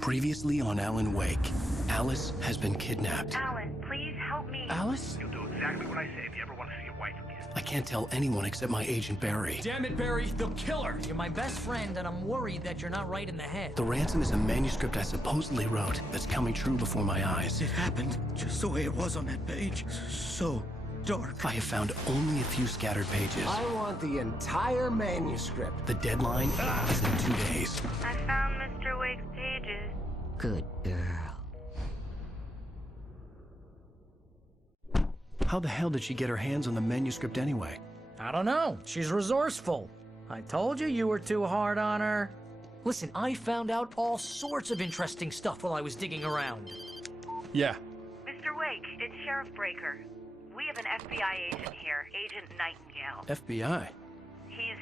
Previously on Alan Wake, Alice has been kidnapped. Alan, please help me. Alice? You'll do exactly what I say if you ever want to see your wife again. I can't tell anyone except my agent Barry. Damn it, Barry, they'll kill her! You're my best friend, and I'm worried that you're not right in the head. The ransom is a manuscript I supposedly wrote that's coming true before my eyes. It happened just the way it was on that page. So dark. I have found only a few scattered pages. I want the entire manuscript. The deadline is in 2 days. I found Mr. Wake's pages. Good girl. How the hell did she get her hands on the manuscript anyway? I don't know. She's resourceful. I told you were too hard on her. Listen, I found out all sorts of interesting stuff while I was digging around. Yeah. Mr. Wake, it's Sheriff Breaker. We have an FBI agent here, Agent Nightingale. FBI? He's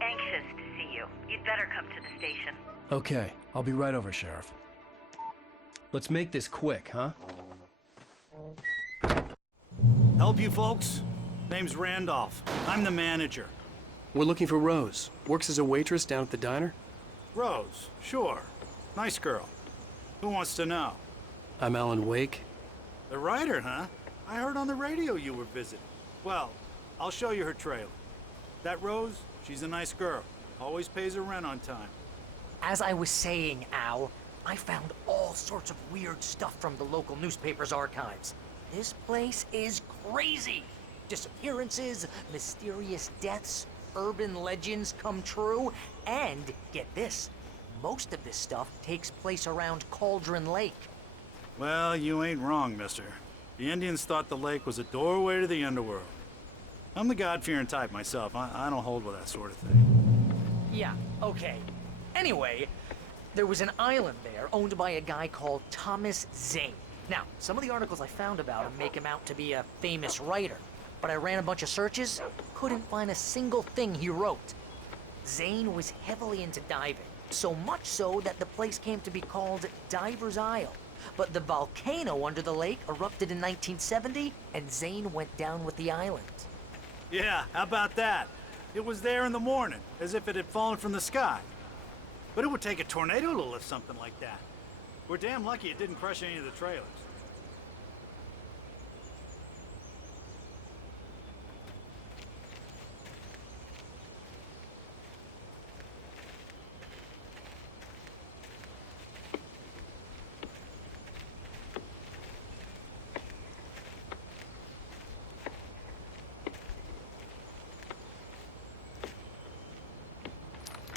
anxious to see you. You'd better come to the station. Okay, I'll be right over, Sheriff. Let's make this quick, huh? Help you folks? Name's Randolph. I'm the manager. We're looking for Rose. Works as a waitress down at the diner. Rose, sure. Nice girl. Who wants to know? I'm Alan Wake. The writer, huh? I heard on the radio you were visiting. Well, I'll show you her trailer. That Rose, she's a nice girl. Always pays her rent on time. As I was saying, Al, I found all sorts of weird stuff from the local newspaper's archives. This place is crazy. Disappearances, mysterious deaths, urban legends come true, and get this, most of this stuff takes place around Cauldron Lake. Well, you ain't wrong, mister. The Indians thought the lake was a doorway to the underworld. I'm the God-fearing type myself. I don't hold with that sort of thing. Yeah, okay. Anyway, there was an island there owned by a guy called Thomas Zane. Now, some of the articles I found about him make him out to be a famous writer, but I ran a bunch of searches, couldn't find a single thing he wrote. Zane was heavily into diving, so much so that the place came to be called Diver's Isle. But the volcano under the lake erupted in 1970, and Zane went down with the island. Yeah, how about that? It was there in the morning, as if it had fallen from the sky. But it would take a tornado to lift something like that. We're damn lucky it didn't crush any of the trailers.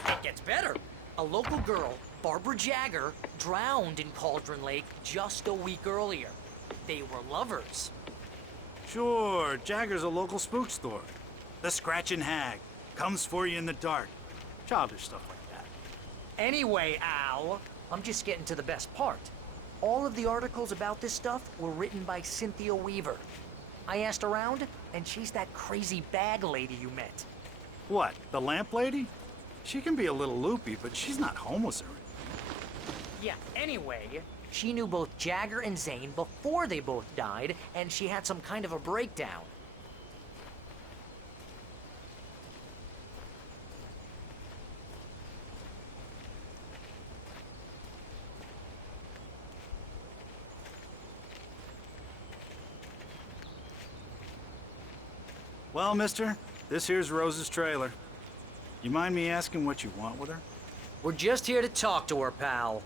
It gets better. A local girl, Barbara Jagger, drowned in Cauldron Lake just a week earlier. They were lovers. Sure, Jagger's a local spook store. The Scratching Hag. Comes for you in the dark. Childish stuff like that. Anyway, Al, I'm just getting to the best part. All of the articles about this stuff were written by Cynthia Weaver. I asked around, and she's that crazy bag lady you met. What, the lamp lady? She can be a little loopy, but she's not homeless or anything. Yeah, anyway, she knew both Jagger and Zane before they both died, and she had some kind of a breakdown. Well, mister, this here's Rose's trailer. You mind me asking what you want with her? We're just here to talk to her, pal.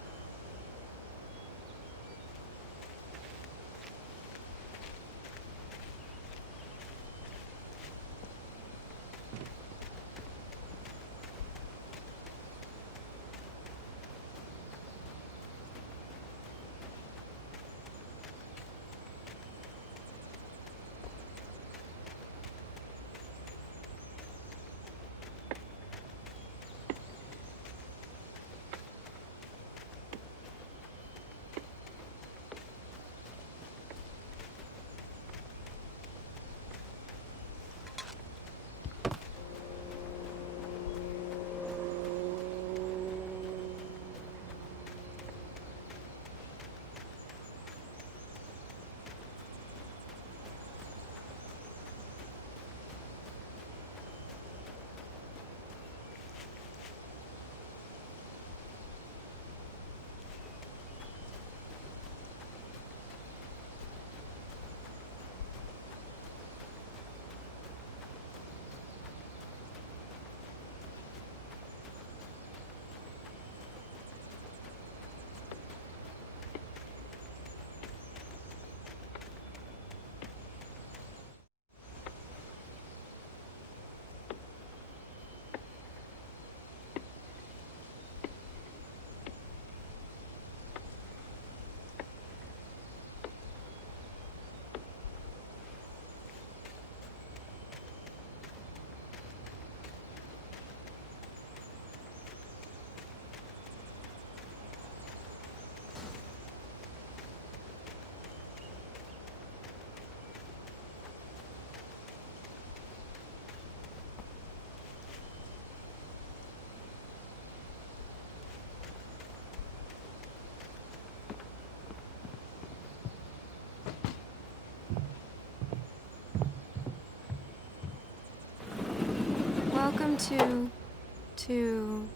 to...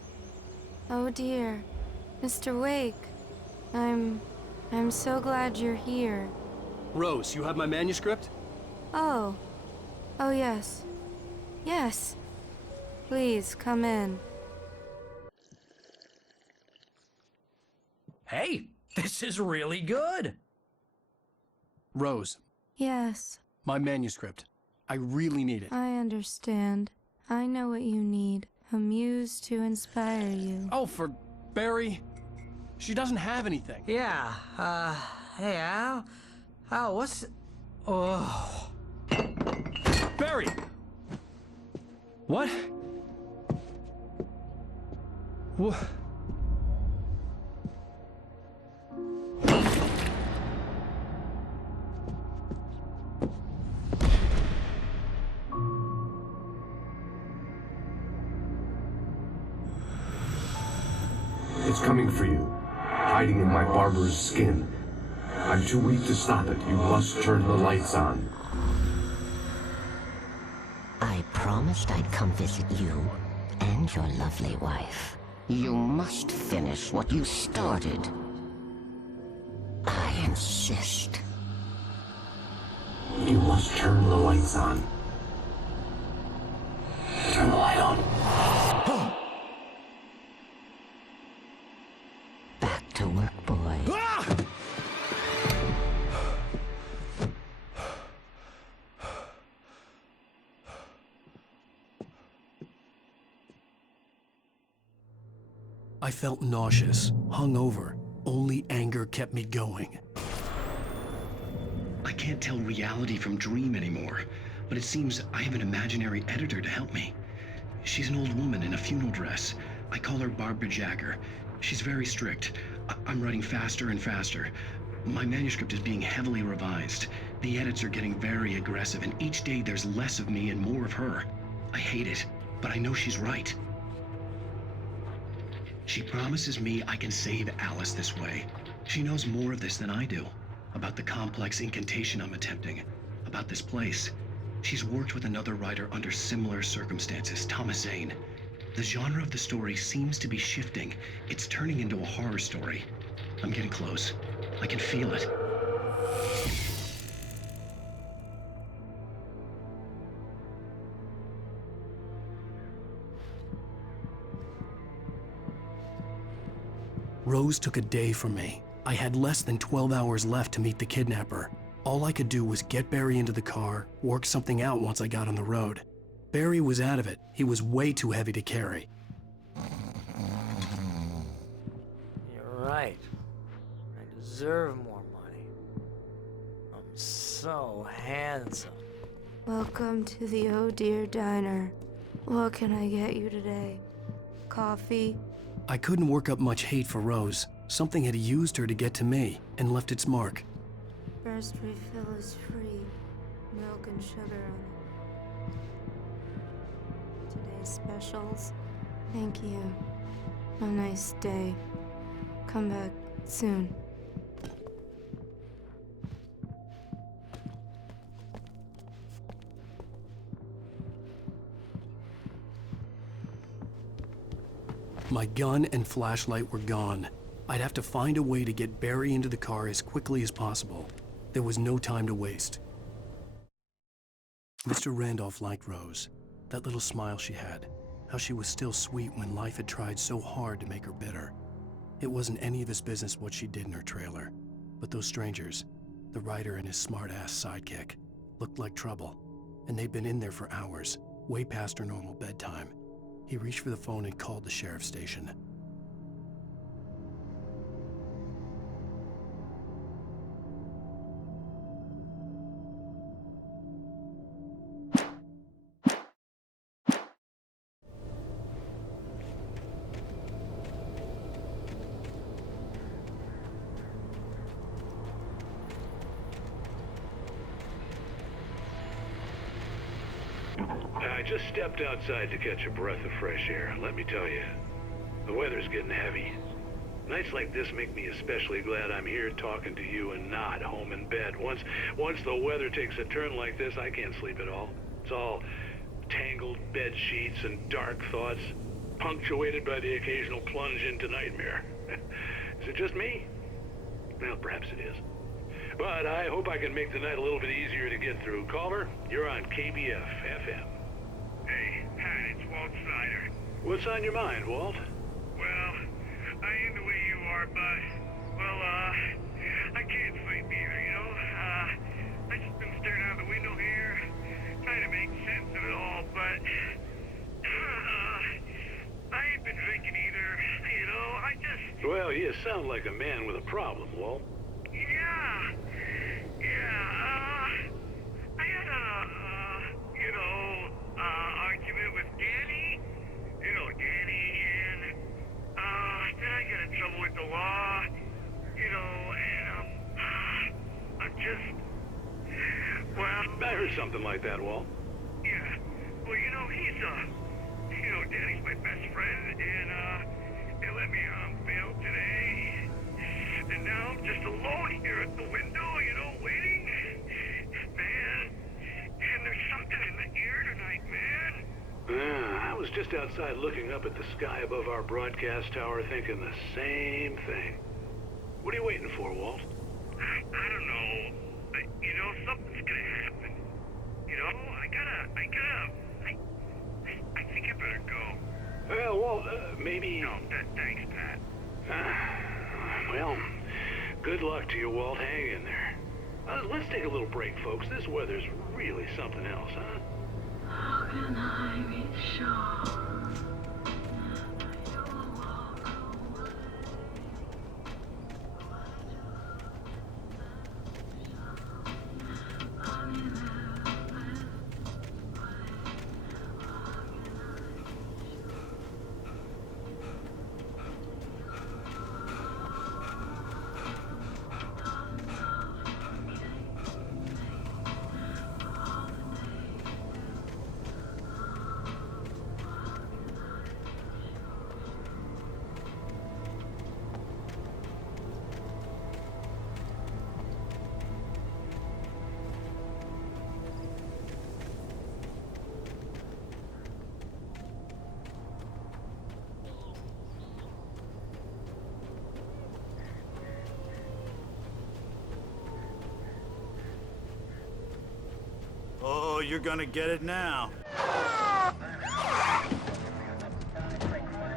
Oh dear. Mr. Wake. I'm so glad you're here. Rose, you have my manuscript? Oh. Oh, yes. Yes. Please, come in. Hey, this is really good. Rose, Yes, my manuscript. I really need it. I understand. I know what you need. A muse to inspire you. Oh, for Barry? She doesn't have anything. Yeah, hey, Al, what's... Oh... Barry! What? What? It's coming for you, hiding in my barber's skin. I'm too weak to stop it. You must turn the lights on. I promised I'd come visit you and your lovely wife. You must finish what you started. I insist. You must turn the lights on. Turn the light on. Back to work, boy. I felt nauseous, hungover. Only anger kept me going. I can't tell reality from dream anymore, but it seems I have an imaginary editor to help me. She's an old woman in a funeral dress. I call her Barbara Jagger. She's very strict. I'm writing faster and faster. My manuscript is being heavily revised. The edits are getting very aggressive, and each day there's less of me and more of her. I hate it, but I know she's right. She promises me I can save Alice this way. She knows more of this than I do. About the complex incantation I'm attempting. About this place. She's worked with another writer under similar circumstances, Thomas Zane. The genre of the story seems to be shifting. It's turning into a horror story. I'm getting close. I can feel it. Rose took a day from me. I had less than 12 hours left to meet the kidnapper. All I could do was get Barry into the car, work something out once I got on the road. Barry was out of it. He was way too heavy to carry. You're right. I deserve more money. I'm so handsome. Welcome to the Oh Dear Diner. What can I get you today? Coffee? I couldn't work up much hate for Rose. Something had used her to get to me and left its mark. First refill is free. Milk and sugar on today's specials. Thank you. Have a nice day. Come back soon. My gun and flashlight were gone. I'd have to find a way to get Barry into the car as quickly as possible. There was no time to waste. Mr. Randolph liked Rose. That little smile she had. How she was still sweet when life had tried so hard to make her bitter. It wasn't any of his business what she did in her trailer. But those strangers, the writer and his smart-ass sidekick, looked like trouble. And they'd been in there for hours, way past her normal bedtime. He reached for the phone and called the sheriff's station. I just stepped outside to catch a breath of fresh air. Let me tell you, the weather's getting heavy. Nights like this make me especially glad I'm here talking to you and not home in bed. Once the weather takes a turn like this, I can't sleep at all. It's tangled bed sheets and dark thoughts, punctuated by the occasional plunge into nightmare. Is it just me? Well, perhaps it is. But I hope I can make the night a little bit easier to get through. Culver, you're on KBF FM. Hey, Pat, it's Walt Snyder. What's on your mind, Walt? Well, I ain't the way you are, but, well, I can't sleep either, you know? I just been staring out the window here, trying to make sense of it all, but, I ain't been drinking either, you know? I just... Well, you sound like a man with a problem, Walt. Yeah, I had argument with Danny, Danny, and, then I got in trouble with the law, and, I'm just, well... I heard something like that, Walt. Yeah, well, he's, Danny's my best friend, and, they let me on bail today, and now I'm just alone here at the window, waiting. Man, and there's something in the air tonight, man. I was just outside looking up at the sky above our broadcast tower thinking the same thing. What are you waiting for, Walt? I don't know. Something's gonna happen. I think I better go. Well, Walt, maybe... No, thanks, Pat. Well, good luck to you, Walt. Hang in there. Let's take a little break, folks. This weather's really something else, huh? How can I be sure that you will walk away? Oh, you're gonna get it now.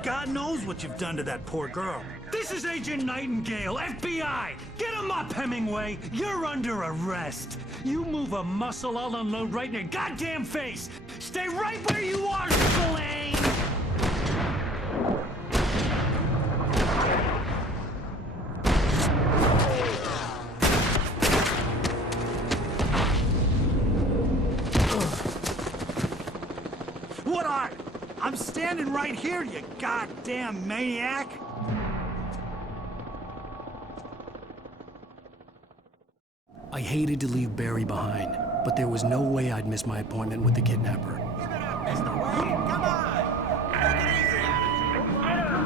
God knows what you've done to that poor girl. This is Agent Nightingale, FBI! Get him up, Hemingway! You're under arrest! You move a muscle, I'll unload right in your goddamn face! Stay right where you are, Spillane! What are? I'm standing right here, you goddamn maniac! I hated to leave Barry behind, but there was no way I'd miss my appointment with the kidnapper. Give it up, Mr. Wayne! Come on! Take it easy on us! Get up!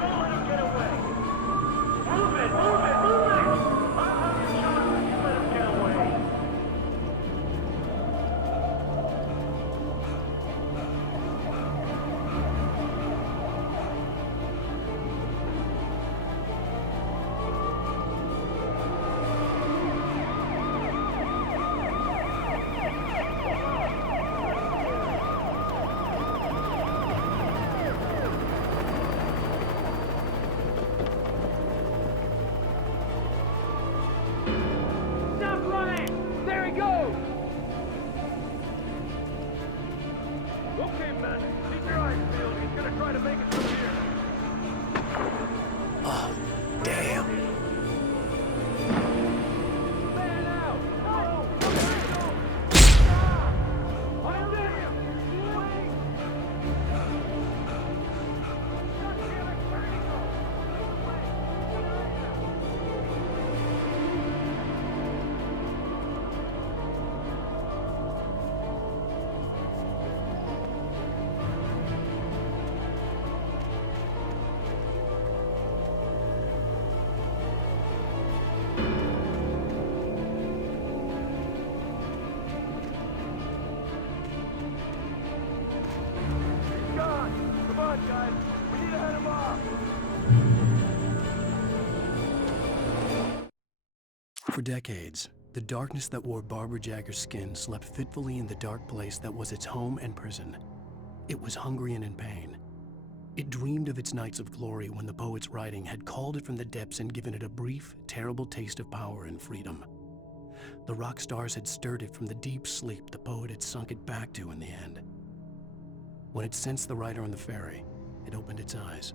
Don't let him get away! Move it! Move it! Move it! Let him get away! For decades, the darkness that wore Barbara Jagger's skin slept fitfully in the dark place that was its home and prison. It was hungry and in pain. It dreamed of its nights of glory when the poet's writing had called it from the depths and given it a brief, terrible taste of power and freedom. The rock stars had stirred it from the deep sleep the poet had sunk it back to in the end. When it sensed the rider on the ferry, it opened its eyes.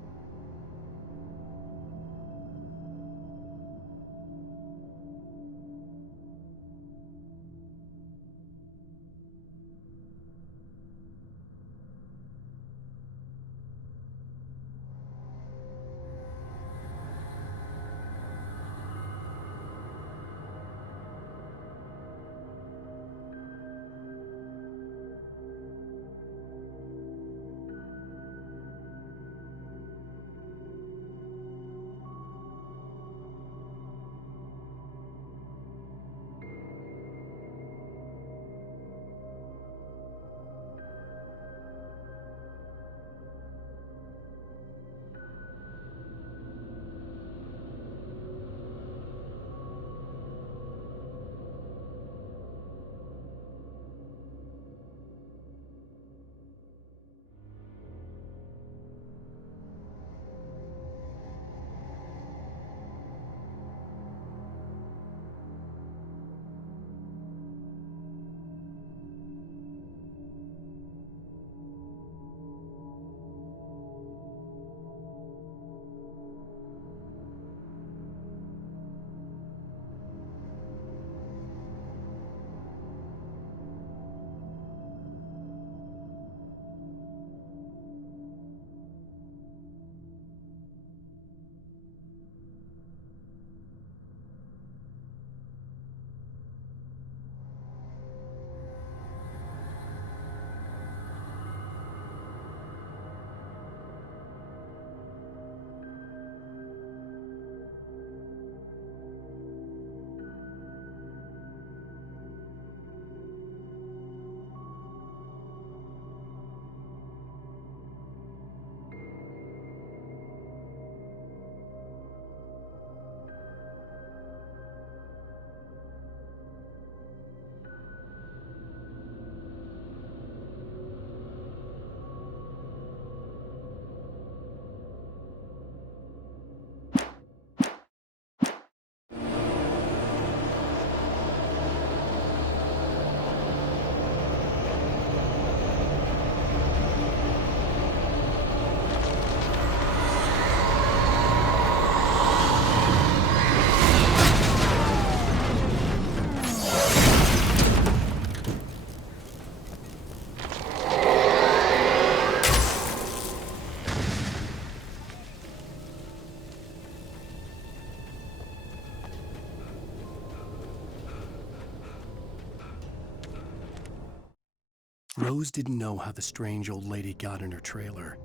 Rose didn't know how the strange old lady got in her trailer,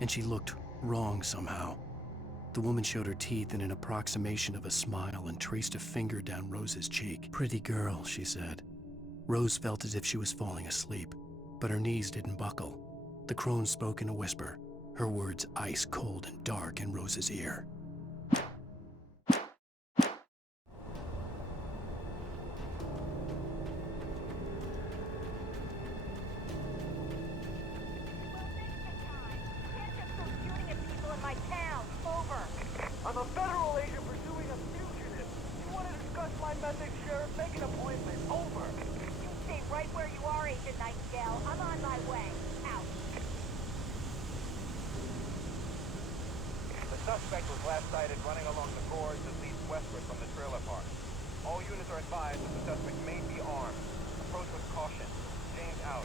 and she looked wrong somehow. The woman showed her teeth in an approximation of a smile and traced a finger down Rose's cheek. "Pretty girl," she said. Rose felt as if she was falling asleep, but her knees didn't buckle. The crone spoke in a whisper, her words ice cold and dark in Rose's ear. I'm a federal agent pursuing a fugitive. You want to discuss my methods, Sheriff? Make an appointment. Over. You stay right where you are, Agent Nightingale. I'm on my way. Out. The suspect was last sighted running along the gorge that leads westward from the trailer park. All units are advised that the suspect may be armed. Approach with caution. James out.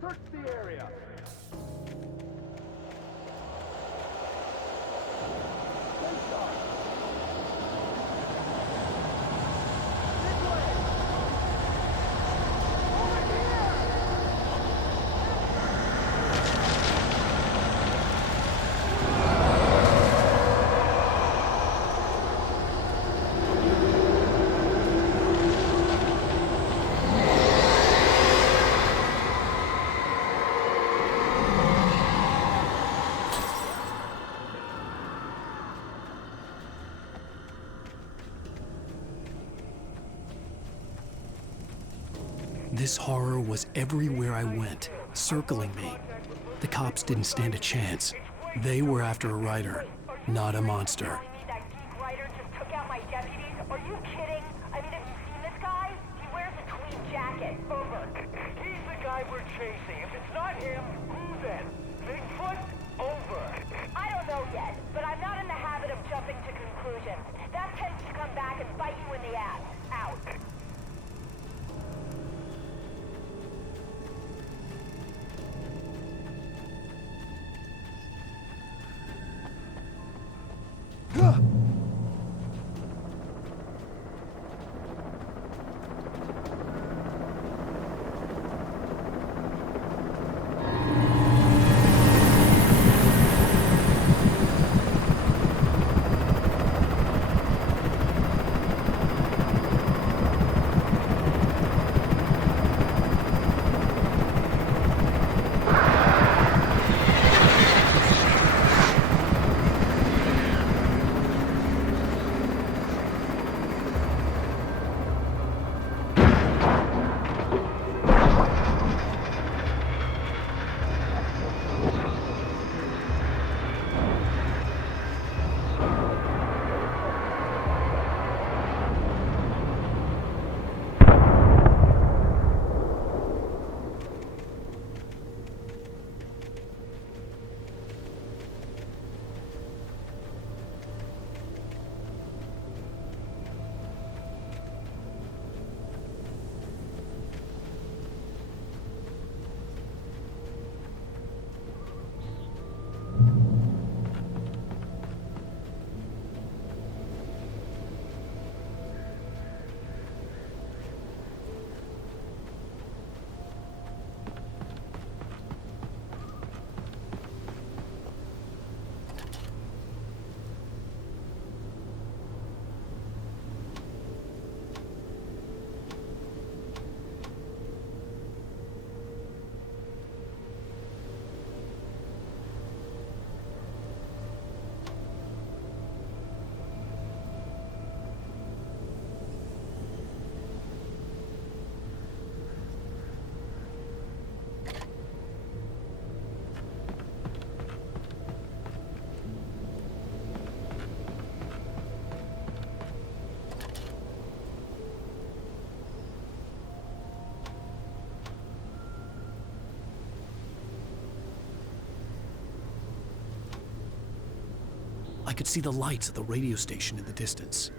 Search the area. This horror was everywhere I went, circling me. The cops didn't stand a chance. They were after a writer, not a monster. That geek writer just took out my deputies? Are you kidding? I mean, have you seen this guy? He wears a tweed jacket. Over. He's the guy we're chasing. If it's not him, who then? Bigfoot? Over. I don't know yet, but I'm not in the habit of jumping to conclusions. That tends to come back and bite you in the ass. Out. I could see the lights of the radio station in the distance.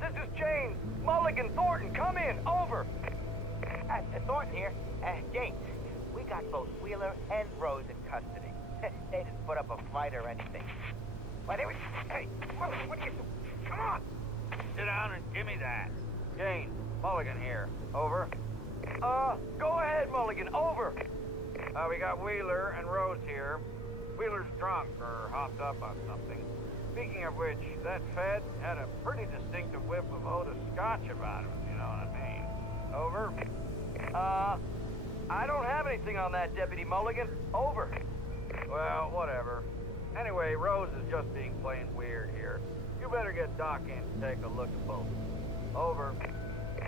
This is James. Mulligan, Thornton, come in. Over. Thornton here. James, we got both Wheeler and Rose in custody. They didn't put up a fight or anything. Why, they were... Hey, what are you doing? Come on! Sit down and give me that. James, Mulligan here. Over. Go ahead, Mulligan. Over. We got Wheeler and Rose here. Wheeler's drunk or hopped up on something. Speaking of which, that Fed had a pretty distinctive whiff of Otis Scotch about him, you know what I mean. Over. I don't have anything on that, Deputy Mulligan. Over. Well, whatever. Anyway, Rose is just being plain weird here. You better get Doc in to take a look at both. Over.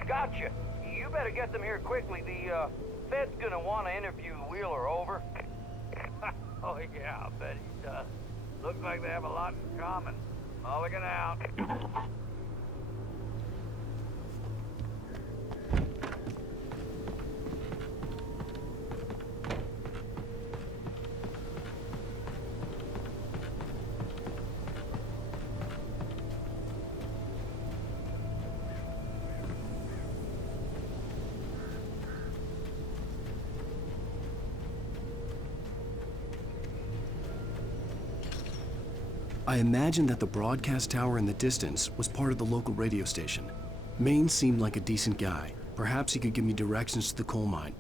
Gotcha. You better get them here quickly. The, Fed's gonna want to interview Wheeler. Over. Oh, yeah, I'll bet he does. Looks like they have a lot in common. Mulligan out. I imagined that the broadcast tower in the distance was part of the local radio station. Maine seemed like a decent guy. Perhaps he could give me directions to the coal mine.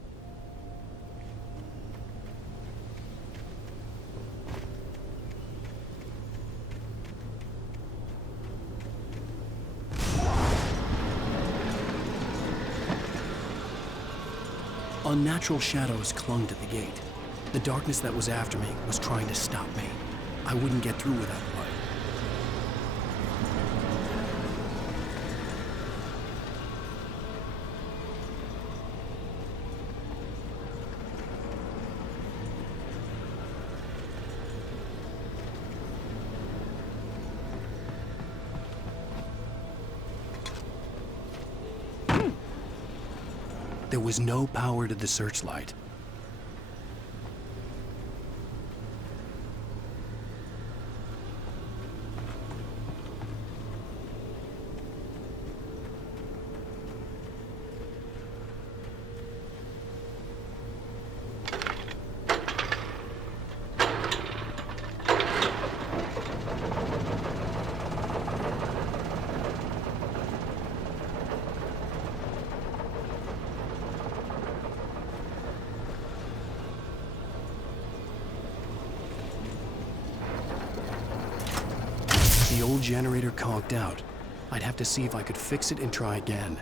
Unnatural shadows clung to the gate. The darkness that was after me was trying to stop me. I wouldn't get through without light. There was no power to the searchlight. The old generator conked out. I'd have to see if I could fix it and try again.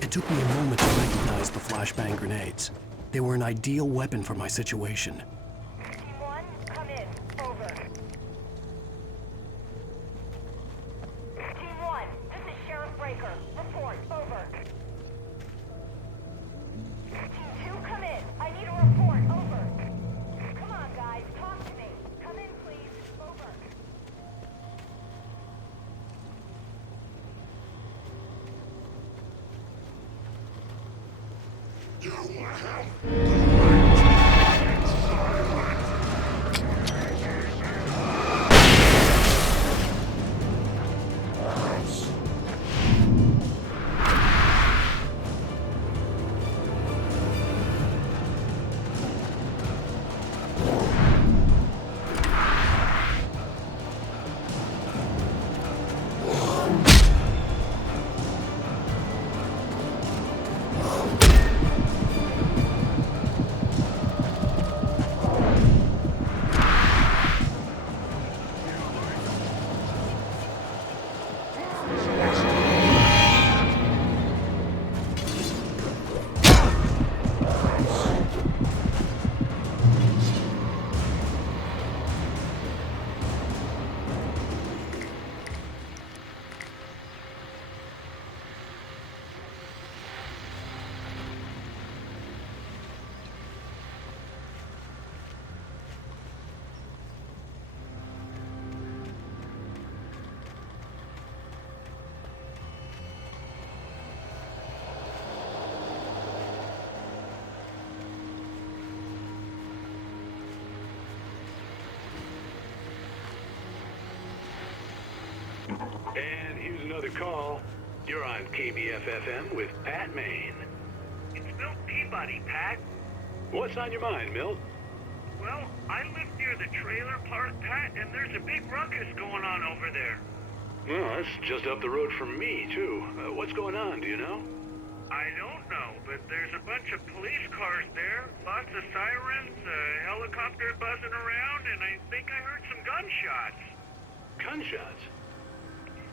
It took me a moment to recognize the flashbang grenades. They were an ideal weapon for my situation. Team 1, come in. Over. Team 1, this is Sheriff Breaker. Report. Over. Team 2, come in. I need a report. Over. Come on, guys. Talk to me. Come in, please. Over. And here's another call. You're on KBF-FM with Pat Maine. It's Milt Peabody, Pat. What's on your mind, Milt? Well, I live near the trailer park, Pat, and there's a big ruckus going on over there. Well, that's just up the road from me, too. What's going on, do you know? I don't know, but there's a bunch of police cars there, lots of sirens, a helicopter buzzing around, and I think I heard some gunshots. Gunshots?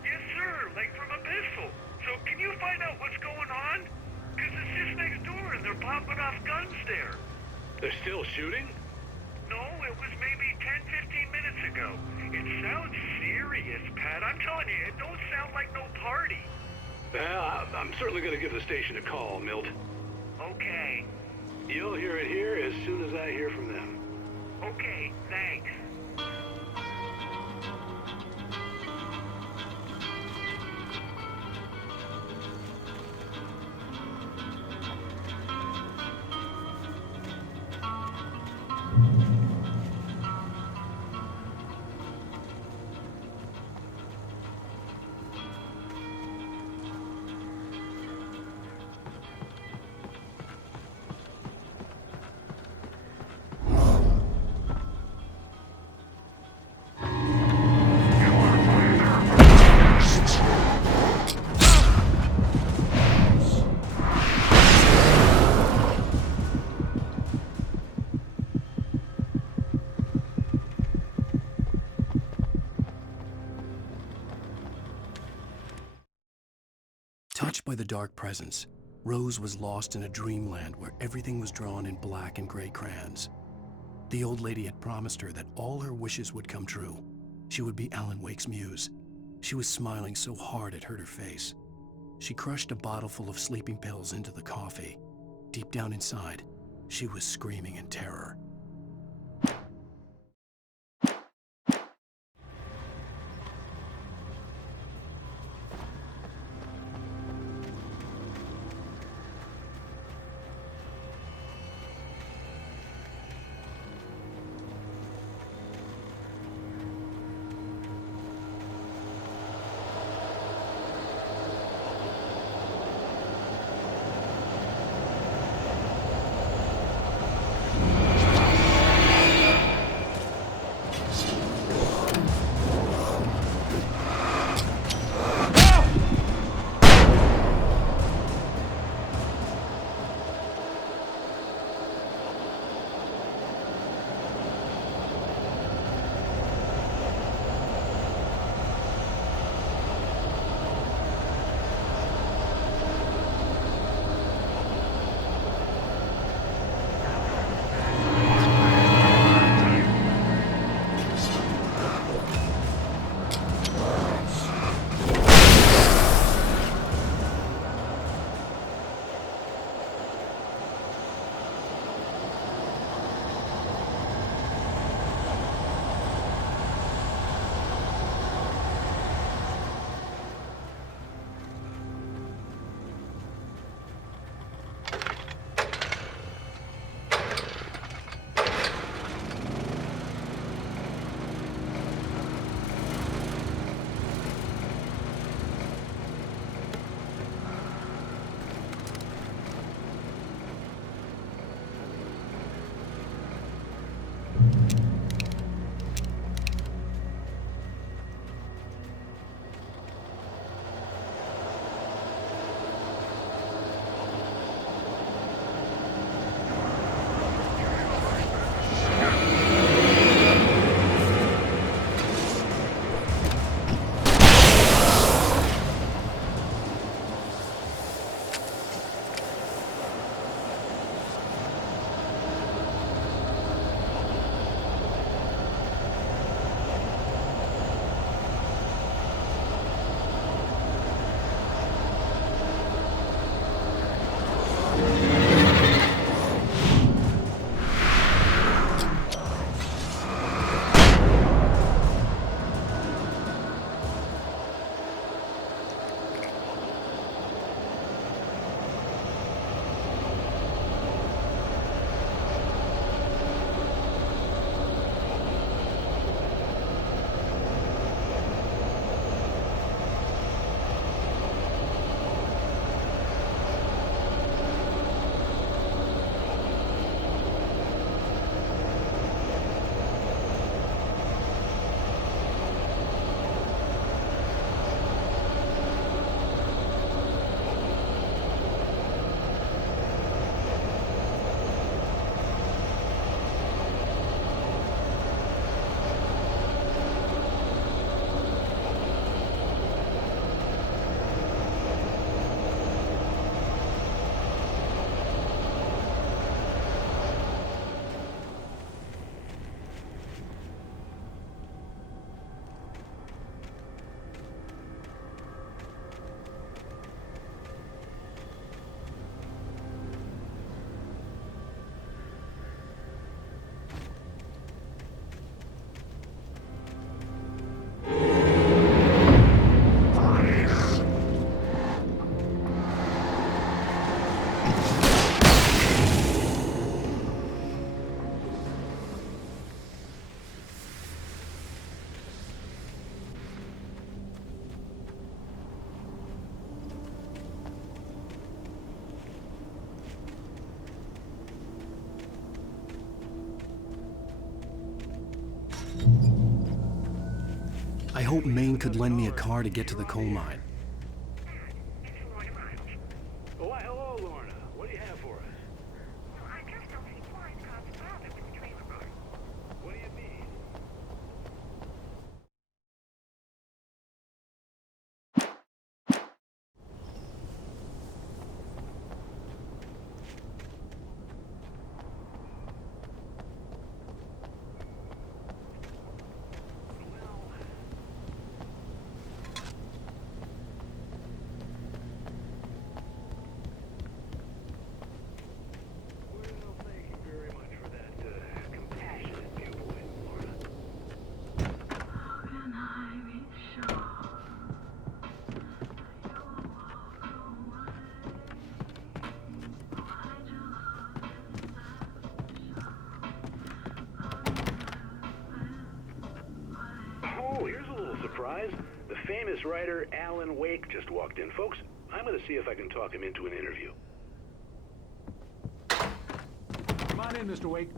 Yes, sir, like from a pistol. So can you find out what's going on? Because it's just next door and they're popping off guns there. They're still shooting? No, it was maybe 10, 15 minutes ago. It sounds serious, Pat. I'm telling you, it don't sound like no party. Well, I'm certainly going to give the station a call, Milt. Okay. You'll hear it here as soon as I hear from them. Okay, thanks. Touched by the dark presence, Rose was lost in a dreamland where everything was drawn in black and gray crayons. The old lady had promised her that all her wishes would come true. She would be Alan Wake's muse. She was smiling so hard it hurt her face. She crushed a bottle full of sleeping pills into the coffee. Deep down inside, she was screaming in terror. I hoped Maine could lend me a car to get to the coal mine. Why, hello, Lorna. What do you have for us? I just don't see why the cops bothered with the trailer park. What do you mean? Well, thank you very much for that compassionate viewpoint, Lorna. How can I be sure that you'll walk away? Why do Oh, here's a little surprise. The famous writer Alan Wake just walked in. Folks, I'm going to see if I can talk him into an interview. Come on in, Mr. Wake.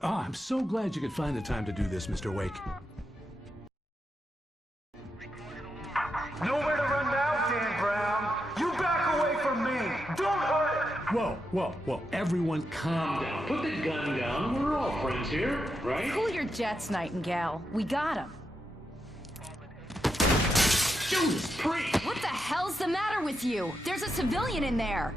Oh, I'm so glad you could find the time to do this, Mr. Wake. Nowhere to run now, Dan Brown. You back away from me. Don't hurt her. Whoa. Everyone calm down. Put the gun down. We're all friends here, right? Cool your jets, Nightingale. We got him. Judas Priest! What the hell's the matter with you? There's a civilian in there.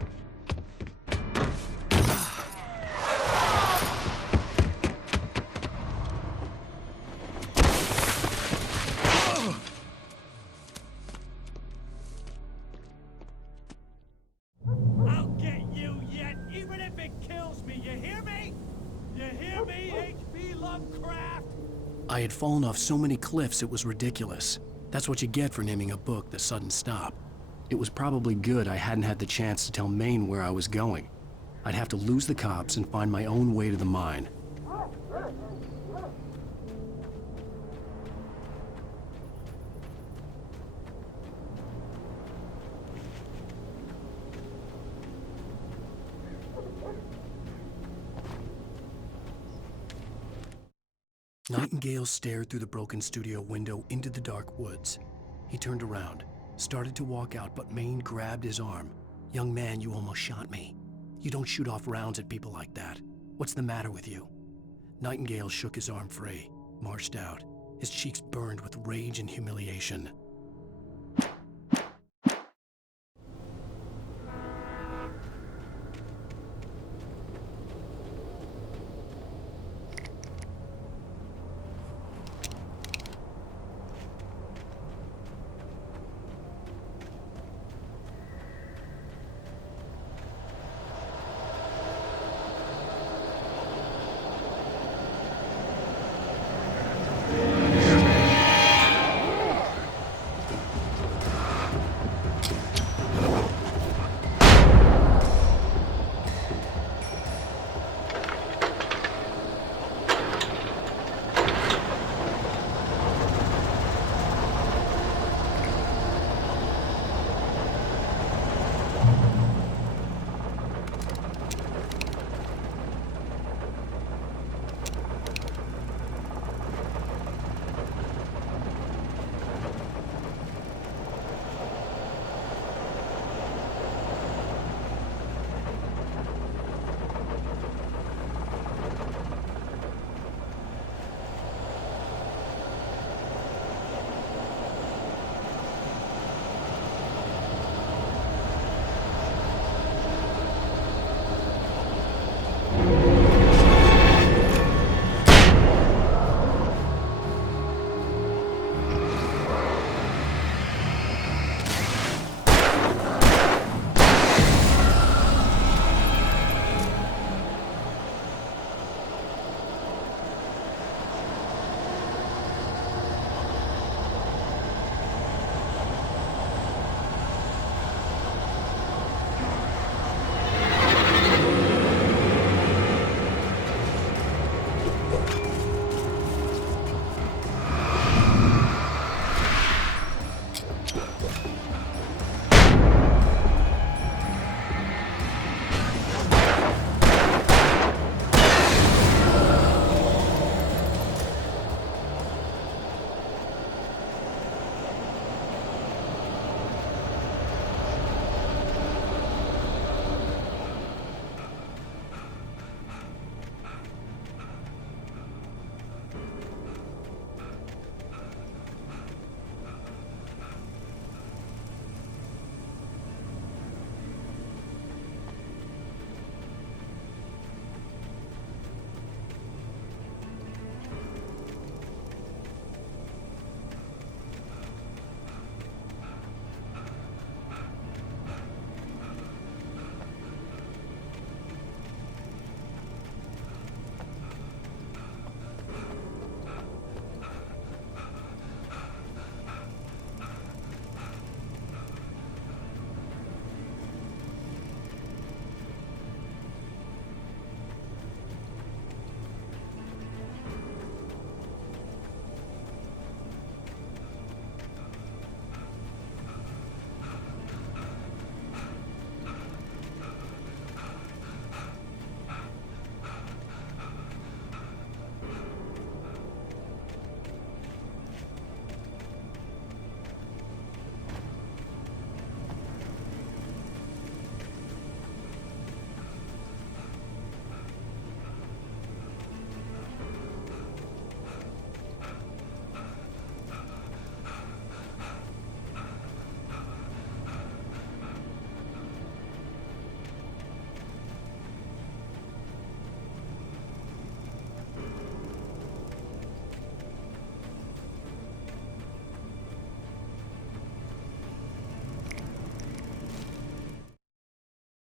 I'll get you yet, even if it kills me. You hear me? You hear me, H.P. Lovecraft? I had fallen off so many cliffs it was ridiculous. That's what you get for naming a book The Sudden Stop. It was probably good I hadn't had the chance to tell Maine where I was going. I'd have to lose the cops and find my own way to the mine. Nightingale stared through the broken studio window into the dark woods. He turned around, started to walk out, but Maine grabbed his arm. "Young man, you almost shot me. You don't shoot off rounds at people like that. What's the matter with you?" Nightingale shook his arm free, marched out. His cheeks burned with rage and humiliation.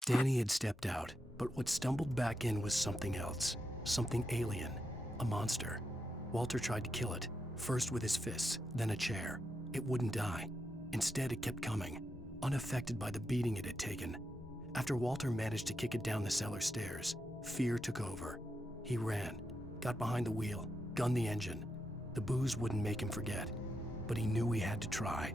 Danny had stepped out, but what stumbled back in was something else. Something alien. A monster. Walter tried to kill it, first with his fists, then a chair. It wouldn't die. Instead, it kept coming, unaffected by the beating it had taken. After Walter managed to kick it down the cellar stairs, fear took over. He ran, got behind the wheel, gunned the engine. The booze wouldn't make him forget, but he knew he had to try.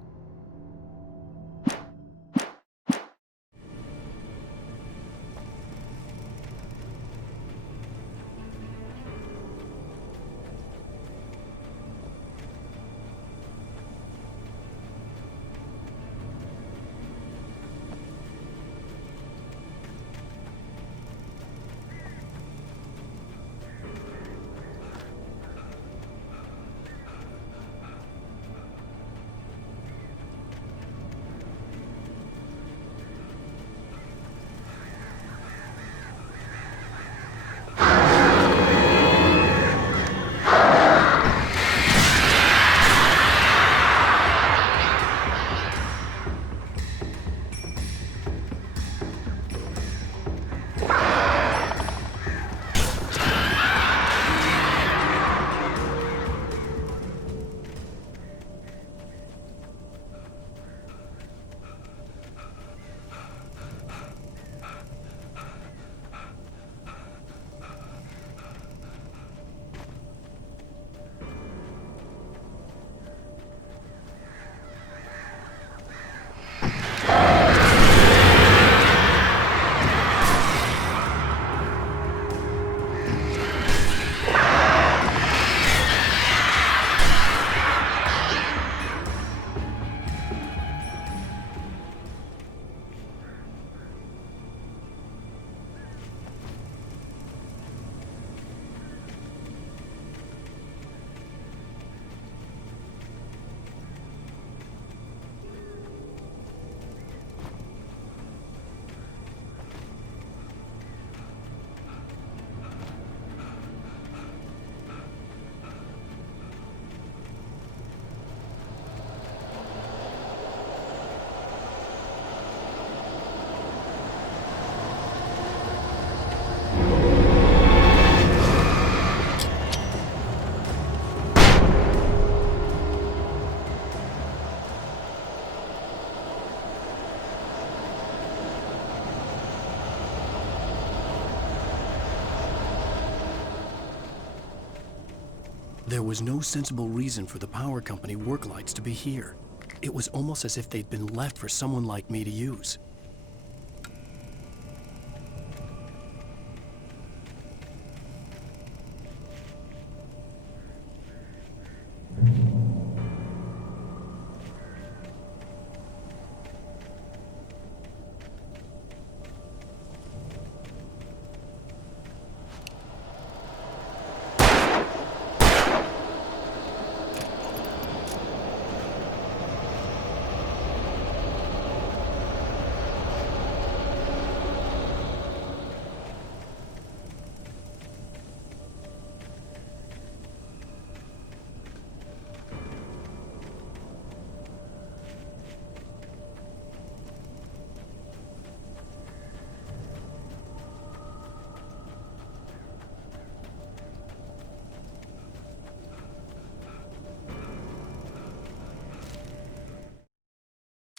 There was no sensible reason for the power company work lights to be here. It was almost as if they'd been left for someone like me to use.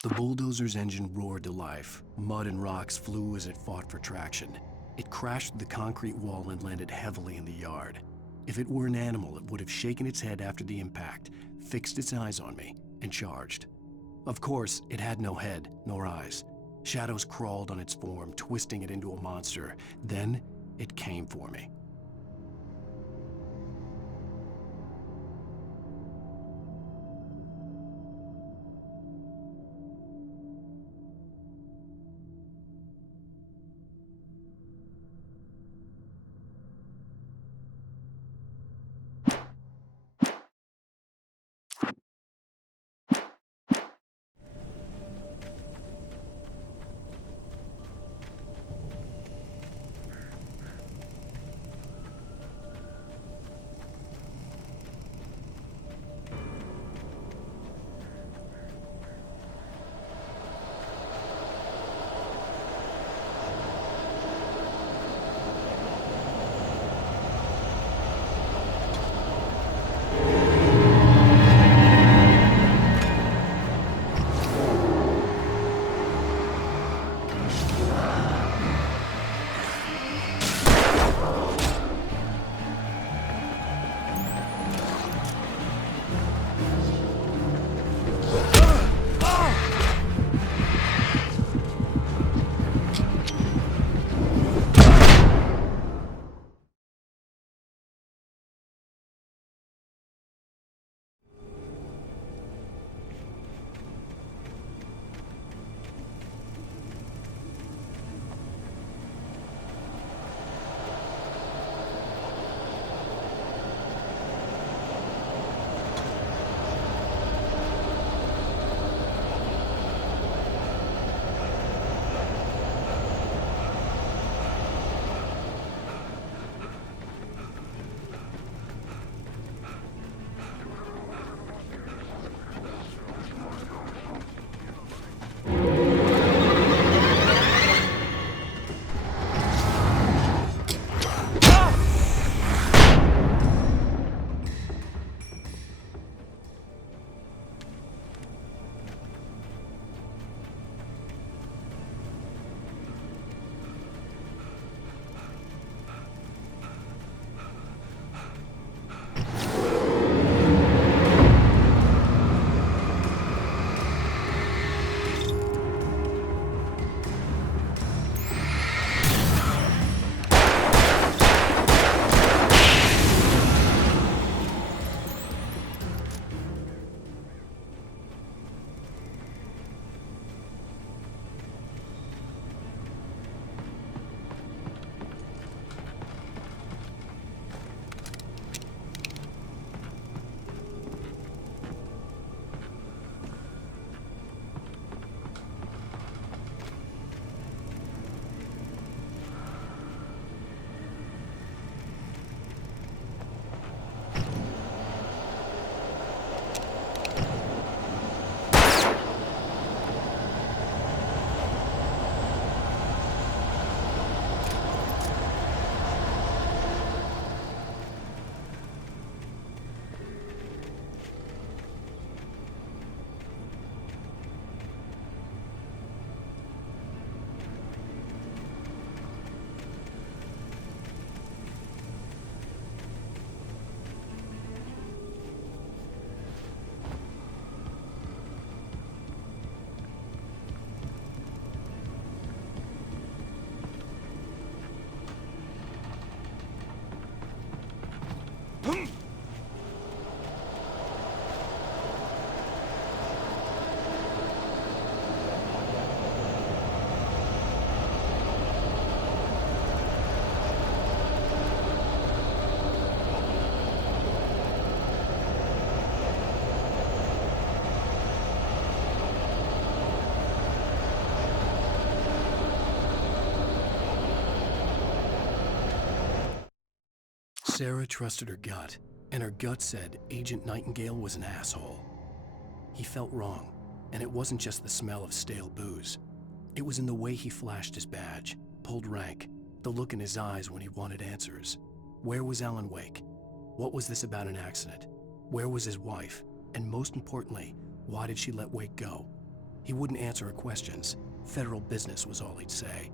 The bulldozer's engine roared to life. Mud and rocks flew as it fought for traction. It crashed through the concrete wall and landed heavily in the yard. If it were an animal, it would have shaken its head after the impact, fixed its eyes on me, and charged. Of course, it had no head, nor eyes. Shadows crawled on its form, twisting it into a monster. Then, it came for me. Sarah trusted her gut, and her gut said Agent Nightingale was an asshole. He felt wrong, and it wasn't just the smell of stale booze. It was in the way he flashed his badge, pulled rank, the look in his eyes when he wanted answers. Where was Alan Wake? What was this about an accident? Where was his wife? And most importantly, why did she let Wake go? He wouldn't answer her questions. Federal business was all he'd say.